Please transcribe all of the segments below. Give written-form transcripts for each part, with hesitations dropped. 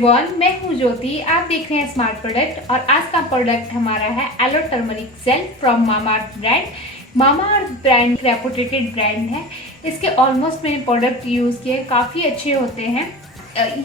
Everyone, मैं हूँ ज्योति। आप देख रहे हैं स्मार्ट प्रोडक्ट और आज का प्रोडक्ट हमारा है aloe turmeric gel from Mamaearth brand. Mamaearth brand reputed brand है। इसके ऑलमोस्ट मैंने प्रोडक्ट यूज़ किए, काफ़ी अच्छे होते हैं।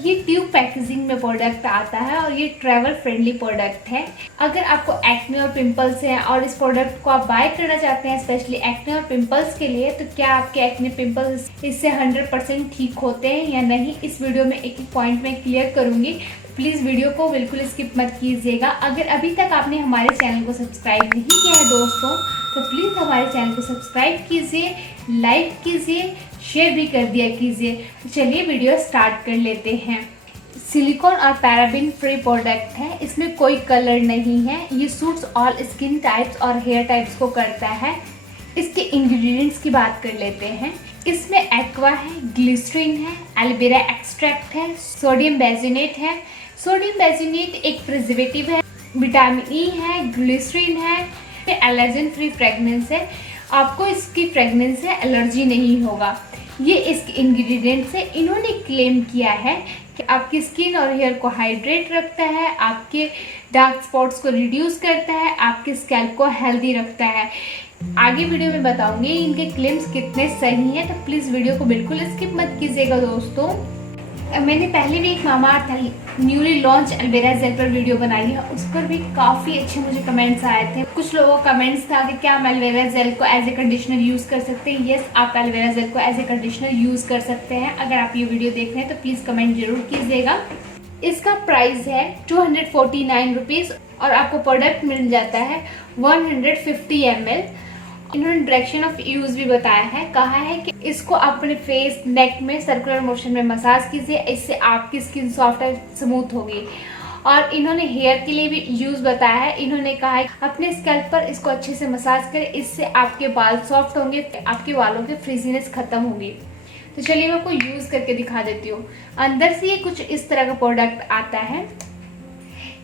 ये ट्यूब पैकेजिंग में प्रोडक्ट आता है और ये ट्रैवल फ्रेंडली प्रोडक्ट है। अगर आपको एक्ने और पिंपल्स हैं और इस प्रोडक्ट को आप बाय करना चाहते हैं स्पेशली एक्ने और पिंपल्स के लिए, तो क्या आपके एक्ने पिंपल्स इससे 100% ठीक होते हैं या नहीं, इस वीडियो में एक एक पॉइंट में क्लियर करूंगी। प्लीज़ वीडियो को बिल्कुल स्किप मत कीजिएगा। अगर अभी तक आपने हमारे चैनल को सब्सक्राइब नहीं किया है दोस्तों, तो प्लीज़ हमारे चैनल को सब्सक्राइब कीजिए, लाइक कीजिए, शेयर भी कर दिया कीजिए। तो चलिए वीडियो स्टार्ट कर लेते हैं। सिलिकॉन और पैराबिन फ्री प्रोडक्ट है, इसमें कोई कलर नहीं है। ये सूट्स ऑल स्किन टाइप्स और हेयर टाइप्स को करता है। इसके इंग्रेडिएंट्स की बात कर लेते हैं। इसमें एक्वा है, ग्लिसरीन है, एलोवेरा एक्सट्रैक्ट है, सोडियम बेंजोनेट है। सोडियम बेंजोनेट एक प्रिजर्वेटिव है, विटामिन ई है, ग्लिसरीन है, एलर्जन फ्री फ्रेगनेंस है। आपको इसकी फ्रेगनेंस से एलर्जी नहीं होगा। ये इसके इंग्रेडिएंट्स से इन्होंने क्लेम किया है कि आपकी स्किन और हेयर को हाइड्रेट रखता है, आपके डार्क स्पॉट्स को रिड्यूस करता है, आपके स्कैल्प को हेल्दी रखता है। आगे वीडियो में बताऊंगी इनके क्लेम्स कितने सही हैं, तो प्लीज़ वीडियो को बिल्कुल स्किप मत कीजिएगा दोस्तों। मैंने पहले भी एक Mamaearth newly launch aloe vera gel पर वीडियो बनाई है, उस पर भी काफ़ी अच्छे मुझे कमेंट्स आए थे। कुछ लोगों का कमेंट्स था कि क्या हम एलोवेरा जेल को एज ए कंडीशनर यूज़ कर सकते हैं। येस, आप एलोवेरा जेल को एज ए कंडीशनर यूज़ कर सकते हैं। अगर आप ये वीडियो देख रहे हैं तो प्लीज़ कमेंट जरूर कीजिएगा। इसका प्राइस है 249 रुपीज़ और आपको प्रोडक्ट मिल जाता है 150 ml। इन्होंने डायरेक्शन ऑफ यूज भी बताया है, कहा है कि इसको अपने फेस नेक में सर्कुलर मोशन में मसाज कीजिए, इससे आपकी स्किन सॉफ्ट और स्मूथ होगी। और इन्होंने हेयर के लिए भी यूज बताया है। इन्होंने कहा है अपने स्कैल्प पर इसको अच्छे से मसाज करें, इससे आपके बाल सॉफ्ट होंगे, आपके बालों की फ्रीजीनेस खत्म होगी। तो चलिए मैं आपको यूज करके दिखा देती हूँ। अंदर से ये कुछ इस तरह का प्रोडक्ट आता है।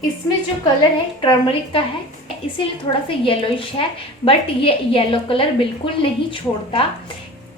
इसमें जो कलर है टर्मरिक का है, इसीलिए थोड़ा सा येलोइश है, बट ये येलो कलर बिल्कुल नहीं छोड़ता।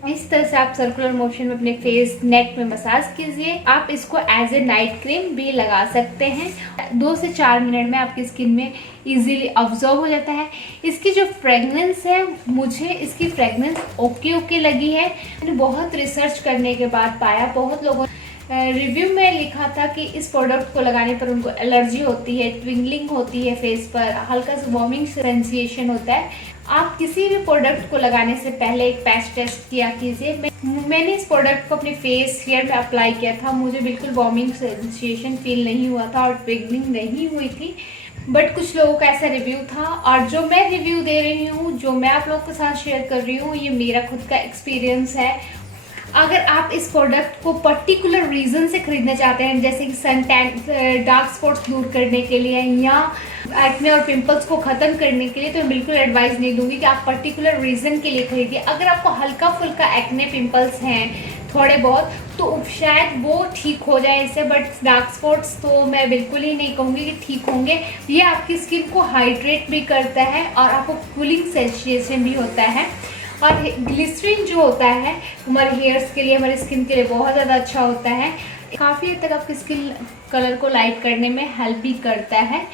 इस तरह से आप सर्कुलर मोशन में अपने फेस नेक में मसाज कीजिए। आप इसको एज ए नाइट क्रीम भी लगा सकते हैं। 2 से 4 मिनट में आपकी स्किन में इजीली अब्जॉर्ब हो जाता है। इसकी जो फ्रेगनेंस है, मुझे इसकी फ्रेगनेंस ओके लगी है। मैंने बहुत रिसर्च करने के बाद पाया, बहुत लोगों रिव्यू में लिखा था कि इस प्रोडक्ट को लगाने पर उनको एलर्जी होती है, ट्विंगलिंग होती है फेस पर, हल्का सा वॉर्मिंग सेंसेशन होता है। आप किसी भी प्रोडक्ट को लगाने से पहले एक पैच टेस्ट किया कीजिए। मैंने इस प्रोडक्ट को अपने फेस हेयर में अप्लाई किया था, मुझे बिल्कुल वॉर्मिंग सेंसेशन फील नहीं हुआ था और ट्विंगलिंग नहीं हुई थी। बट कुछ लोगों का ऐसा रिव्यू था, और जो मैं रिव्यू दे रही हूँ, जो मैं आप लोगों के साथ शेयर कर रही हूँ, ये मेरा खुद का एक्सपीरियंस है। अगर आप इस प्रोडक्ट को पर्टिकुलर रीज़न से खरीदना चाहते हैं, जैसे कि सन टैन, डार्क स्पॉट्स दूर करने के लिए या एक्ने और पिंपल्स को ख़त्म करने के लिए, तो मैं बिल्कुल एडवाइस नहीं दूंगी कि आप पर्टिकुलर रीज़न के लिए खरीदिए। अगर आपको हल्का फुल्का एक्ने पिंपल्स हैं थोड़े बहुत, तो शायद वो ठीक हो जाए इससे, बट डार्क स्पॉट्स तो मैं बिल्कुल ही नहीं कहूँगी कि ठीक होंगे। ये आपकी स्किन को हाइड्रेट भी करता है और आपको कूलिंग सेंसेशन भी होता है। और ग्लिसरीन जो होता है हमारे हेयर्स के लिए, हमारी स्किन के लिए बहुत ज़्यादा अच्छा होता है। काफ़ी हद तक आपकी स्किन कलर को लाइट करने में हेल्प भी करता है।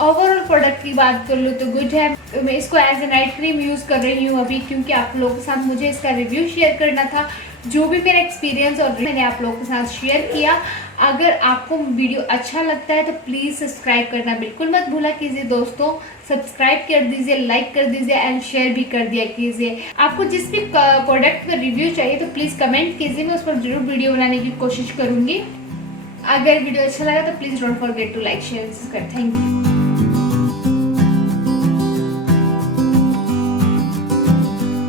ओवरऑल प्रोडक्ट की बात कर लूँ तो गुड है। मैं इसको as a night cream use कर रही हूँ अभी, क्योंकि आप लोगों के साथ मुझे इसका रिव्यू शेयर करना था। जो भी मेरा एक्सपीरियंस और मैंने आप लोगों के साथ शेयर किया। अगर आपको वीडियो अच्छा लगता है तो प्लीज़ सब्सक्राइब करना बिल्कुल मत भूला कीजिए दोस्तों। सब्सक्राइब कर दीजिए, लाइक कर दीजिए एंड शेयर भी कर दिया कीजिए। आपको जिस भी प्रोडक्ट का रिव्यू चाहिए तो प्लीज़ कमेंट कीजिए, मैं उस पर जरूर वीडियो बनाने की कोशिश करूँगी। अगर वीडियो अच्छा लगा तो please don't forget to like, share, subscribe. Thank you.